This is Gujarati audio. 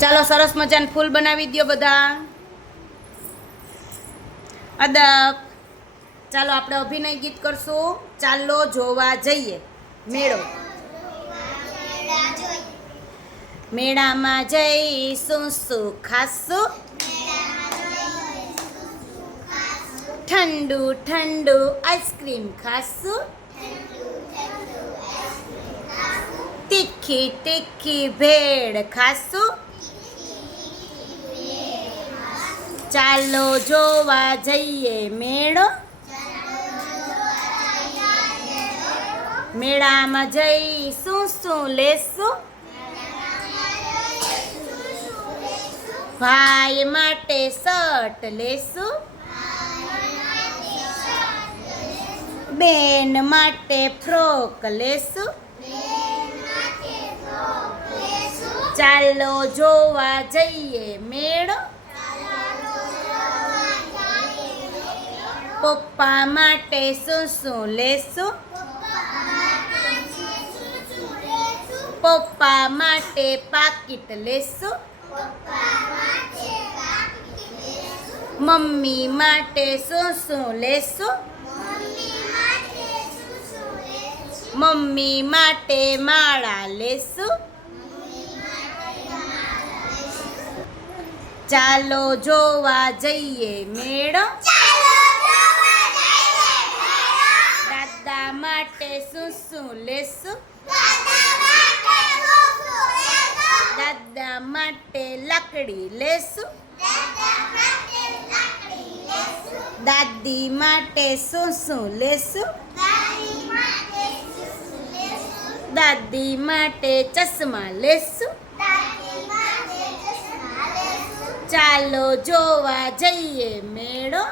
ચાલો સરસ મજાનું ફૂલ બનાવી દો બધા. અદબ. ચાલો આપણે અભિનય ગીત કરશું. ચાલો જોવા જઈએ. મેળો. મેળામાં જઈશું શું ખાશું? ઠંડુ ઠંડુ આઈસ્ક્રીમ ખાશું. તીખી તીખી ભેળ ખાશું. ચાલો જોવા જઈએ મેળો. મેળામાં જઈશું શું લેશું? ભાઈ માટે શર્ટ લેશું? બેન માટે ફ્રોક લેશું? ચાલો જોવા જઈએ મેળો. પપ્પા માટે શું શું લેશું? પપ્પા માટે પાકીટ લેશું. મમ્મી માટે શું શું લેશું? મમ્મી માટે માળા લેશું. ચાલો જોવા જઈએ મેળો દાદા શું શું લેશું દાદા માટે લાકડી લેશું દાદી માટે શું શું લેશું દાદી માટે ચશ્મા લેશું ચાલો જોવા જઈએ મેળો.